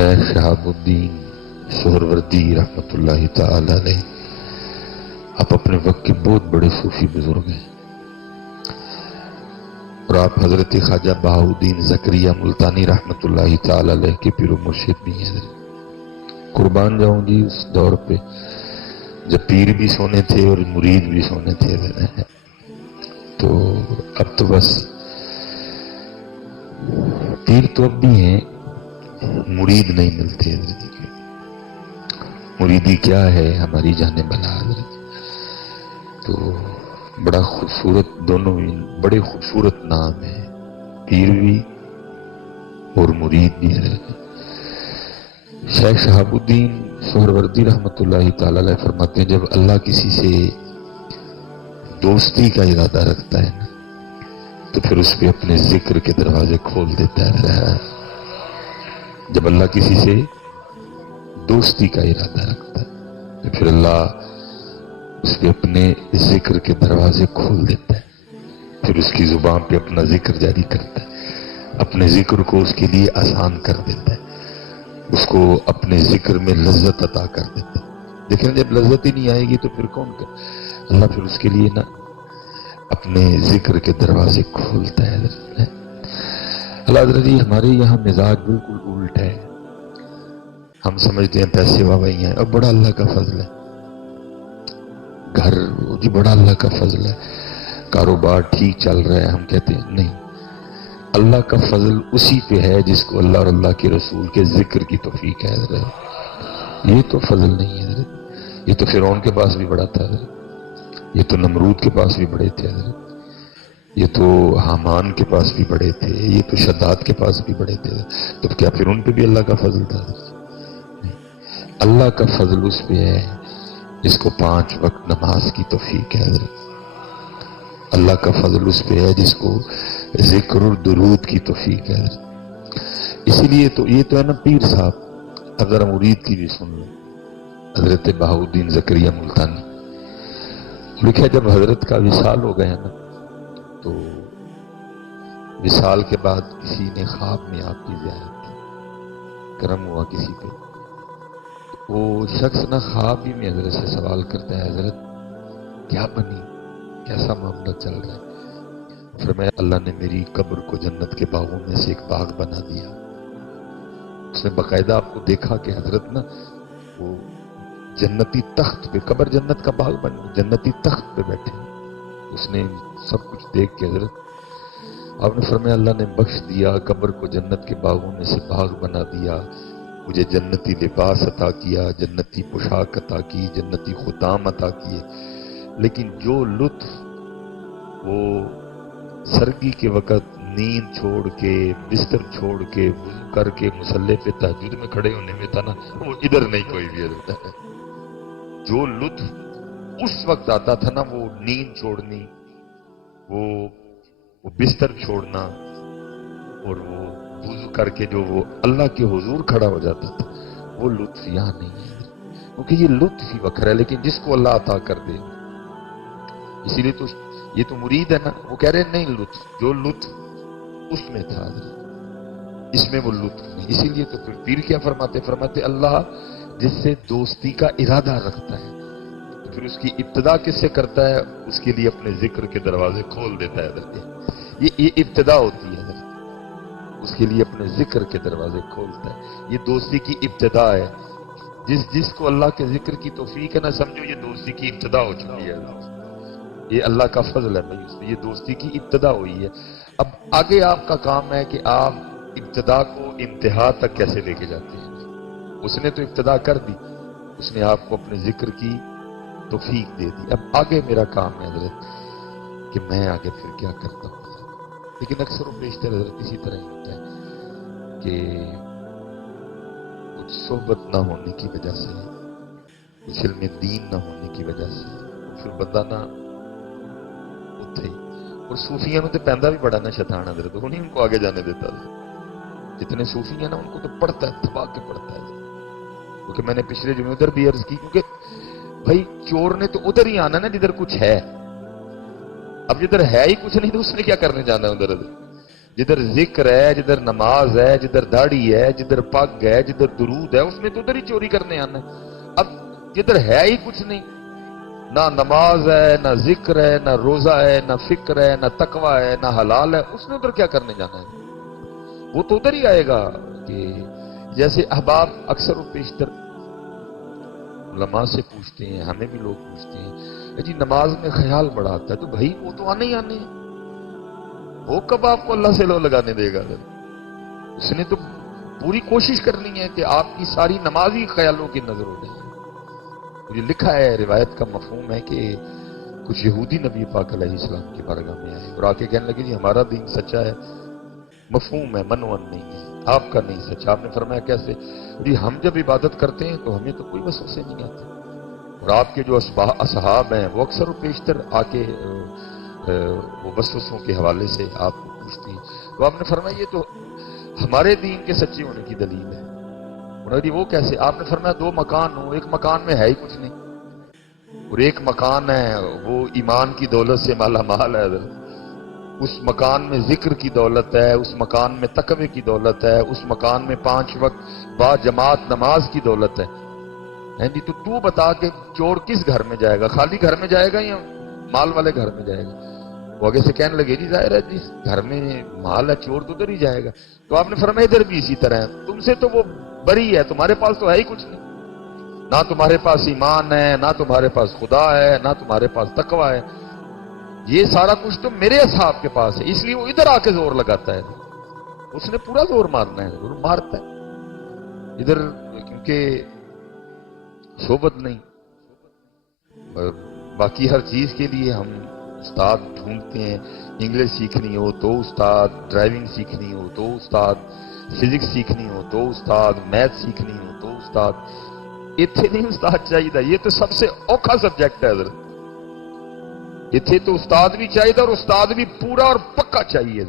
شیخ شہاب الدین سہروردی رحمۃ اللہ تعالی علیہ، آپ اپنے وقت کے بہت بڑے صوفی بزرگ ہیں، اور آپ حضرت خواجہ بہاؤالدین زکریا ملتانی رحمۃ اللہ تعالی علیہ کے پیر و مرشد بھی ہیں۔ قربان جاؤں جی اس دور پہ جب پیر بھی سونے تھے اور مرید بھی سونے تھے، تو اب تو بس پیر تو اب بھی ہیں، مرید نہیں ملتے۔ مریدی کیا ہے ہماری جانے بلا حضرت۔ تو بڑا خوبصورت، دونوں ہی بڑے خوبصورت نام ہیں، پیر بھی اور مرید بھی ہے۔ شیخ شہاب الدین سہروردی رحمۃ اللہ تعالی علیہ فرماتے ہیں جب اللہ کسی سے دوستی کا ارادہ رکھتا ہے نا تو پھر اس پہ اپنے ذکر کے دروازے کھول دیتا ہے۔ جب اللہ کسی سے دوستی کا ارادہ رکھتا ہے تو پھر اللہ اس پہ اپنے ذکر کے دروازے کھول دیتا ہے، پھر اس کی زبان پہ اپنا ذکر جاری کرتا ہے، اپنے ذکر کو اس کے لیے آسان کر دیتا ہے، اس کو اپنے ذکر میں لذت عطا کر دیتا ہے۔ لیکن جب لذت ہی نہیں آئے گی تو پھر کون کر؟ اللہ پھر اس کے لیے نا اپنے ذکر کے دروازے کھولتا ہے۔ اللہ حضرت جی ہمارے یہاں مزاج بالکل الٹ ہے، ہم سمجھتے ہیں پیسے واوئی ہیں، اب بڑا اللہ کا فضل ہے، گھر جی بڑا اللہ کا فضل ہے، کاروبار ٹھیک چل رہا ہے، ہم کہتے ہیں نہیں، اللہ کا فضل اسی پہ ہے جس کو اللہ اور اللہ کے رسول کے ذکر کی توفیق ہے حضرت۔ یہ تو فضل نہیں ہے حضرت، یہ تو فرعون کے پاس بھی بڑا تھا حضرت، یہ تو نمرود کے پاس بھی بڑے تھے حضرت، یہ تو حامان کے پاس بھی بڑے تھے، یہ تو شداد کے پاس بھی بڑے تھے، تو کیا پھر ان پہ بھی اللہ کا فضل تھا حضرت؟ اللہ کا فضل اس پہ ہے جس کو 5 وقت نماز کی توفیق ہے حضرت۔ اللہ کا فضل اس پہ ہے جس کو ذکر اور درود کی توفیق ہے حضرت۔ اسی لیے تو یہ تو ہے نا پیر صاحب، اب ذرا مرید کی بھی سن لو، حضرت بہاؤالدین زکریا ملتانی لکھا جب حضرت کا وصال ہو گیا نا تو وصال کے بعد کسی نے خواب میں آپ کی زیارت کی، کرم ہوا کسی پہ، وہ شخص نہ خواب ہی میں حضرت سے سوال کرتا ہے حضرت کیا بنی، کیسا معاملہ چل رہا ہے؟ فرمایا اللہ نے میری قبر کو جنت کے باغوں میں سے ایک باغ بنا دیا۔ اس نے باقاعدہ آپ کو دیکھا کہ حضرت نا وہ جنتی تخت پہ، قبر جنت کا باغ بن گیا، جنتی تخت پہ بیٹھے، اس نے سب کچھ دیکھ کے حضرت آپ نے فرمایا اللہ نے بخش دیا، قبر کو جنت کے باغوں میں سے باغ بنا دیا، مجھے جنتی لباس عطا کیا، جنتی پوشاک عطا کی، جنتی ختام عطا کیے، لیکن جو لطف وہ سرگی کے وقت نیند چھوڑ کے، بستر چھوڑ کے، وضو کر کے مصلی پہ تہجد میں کھڑے ہونے میں تھا نا، وہ ادھر نہیں کوئی بھی حضرت ہے۔ جو لطف اس وقت آتا تھا نا، وہ نیند چھوڑنی، وہ بستر چھوڑنا، اور وہ وضو کر کے جو وہ اللہ کے حضور کھڑا ہو جاتا تھا، وہ لطف یہاں نہیں ہے، کیونکہ یہ لطف ہی وکر ہے، لیکن جس کو اللہ عطا کر دے، اسی لیے تو یہ تو مرید ہے نا، وہ کہہ رہے ہیں نہیں لطف، جو لطف اس میں تھا اس میں وہ لطف نہیں۔ اسی لیے تو پھر پیر کیا فرماتے اللہ جس سے دوستی کا ارادہ رکھتا ہے تو پھر اس کی ابتدا کس سے کرتا ہے؟ اس کے لیے اپنے ذکر کے دروازے کھول دیتا ہے حضرت۔ یہ ابتدا ہوتی ہے حضرت، اس کے لیے اپنے ذکر کے دروازے کھولتا ہے، یہ دوستی کی ابتدا ہے۔ جس کو اللہ کے ذکر کی توفیق ہے نا، سمجھو یہ دوستی کی ابتدا ہو چکی ہے، یہ اللہ کا فضل ہے بھائی، یہ دوستی کی ابتدا ہوئی ہے۔ اب آگے آپ کا کام ہے کہ آپ ابتدا کو انتہا تک کیسے لے کے جاتے ہیں۔ اس نے تو ابتدا کر دی، اس نے آپ کو اپنے ذکر کی توفیق دے دی، اب آگے میرا کام ہے حضرت کہ میں آگے پھر کیا کرتا ہوں حضرت۔ لیکن اکثر و بیشتر حضرت اسی طرح ہی ہوتا ہے کہ کچھ صحبت نہ ہونے کی وجہ سے، کچھ علم دین نہ ہونے کی وجہ سے پھر بندہ نہ اٹھے، اور صوفیوں تو پہندا بھی بڑا نا شیطان حضرت، وہ نہیں ان کو آگے جانے دیتا تھا۔ جتنے صوفی ہیں نا ان کو تو پڑھتا ہے، تھبا کے پڑھتا ہے، کیونکہ میں نے پچھلے جمعے ادھر بھی عرض کی، کیونکہ بھائی چور نے تو ادھر ہی آنا نا جدھر کچھ ہے، اب جدھر ہے ہی کچھ نہیں تو اس نے کیا کرنے جانا ہے ادھر۔ جدھر ذکر ہے، جدھر نماز ہے، جدھر داڑھی ہے، جدھر پگ ہے، جدھر درود ہے، اس میں تو ادھر ہی چوری کرنے آنا ہے۔ اب جدھر ہے ہی کچھ نہیں، نہ نماز ہے، نہ ذکر ہے، نہ روزہ ہے، نہ فکر ہے، نہ تقوی ہے، نہ حلال ہے، اس نے ادھر کیا کرنے جانا ہے؟ وہ تو ادھر ہی آئے گا کہ جیسے احباب اکثر و بیشتر علماء سے پوچھتے ہیں، ہمیں بھی لوگ پوچھتے ہیں جی نماز میں خیال بڑا آتا ہے، تو بھائی وہ تو آنے ہی آنے ہیں، وہ کب آپ کو اللہ سے لو لگانے دے گا؟ اس نے تو پوری کوشش کرنی ہے کہ آپ کی ساری نماز ہی خیالوں کی نظر ہو جائے۔ مجھے لکھا ہے، روایت کا مفہوم ہے کہ کچھ یہودی نبی پاک علیہ السلام کی بارگاہ میں آئے اور آ کے کہنے لگے جی ہمارا دین سچا ہے، مفہوم ہے، منون نہیں ہے، آپ کا نہیں سچا۔ آپ نے فرمایا کیسے؟ جی ہم جب عبادت کرتے ہیں تو ہمیں تو کوئی وسوسے نہیں آتے، اور آپ کے جو اصحاب ہیں وہ اکثر و بیشتر آ کے وہ وسوسوں کے حوالے سے آپ کو پوچھتے ہیں۔ تو آپ نے فرمایا یہ تو ہمارے دین کے سچے ہونے کی دلیل ہے۔ انہوں نے وہ کیسے؟ آپ نے فرمایا دو مکان ہو، ایک مکان میں ہے ہی کچھ نہیں، اور ایک مکان ہے وہ ایمان کی دولت سے مالا مال ہے، اس مکان میں ذکر کی دولت ہے، اس مکان میں تقوی کی دولت ہے، اس مکان میں 5 وقت با جماعت نماز کی دولت ہے۔ جی تو بتا کہ چور کس گھر میں جائے گا؟ خالی گھر میں جائے گا یا مال والے گھر میں جائے گا؟ وہ آگے سے کہنے لگے جی ظاہر ہے جس گھر میں مال ہے چور تو ادھر ہی جائے گا۔ تو آپ نے فرمایا ادھر بھی اسی طرح ہے، تم سے تو وہ بری ہے، تمہارے پاس تو ہے ہی کچھ نہیں، نہ تمہارے پاس ایمان ہے، نہ تمہارے پاس خدا ہے، نہ تمہارے پاس تقوی ہے، یہ سارا کچھ تو میرے اصحاب کے پاس ہے، اس لیے وہ ادھر آ کے زور لگاتا ہے۔ اس نے پورا زور مارنا ہے، ضرور مارتا ہے ادھر، کیونکہ صحبت نہیں۔ باقی ہر چیز کے لیے ہم استاد ڈھونڈتے ہیں، انگلش سیکھنی ہو تو استاد، ڈرائیونگ سیکھنی ہو تو استاد، فزکس سیکھنی ہو تو استاد، میتھ سیکھنی ہو تو استاد، اتنے نہیں استاد چاہیے، یہ تو سب سے اوکھا سبجیکٹ ہے حضرت، اتنے تو استاد بھی چاہیے اور استاد بھی پورا اور پکا چاہیے۔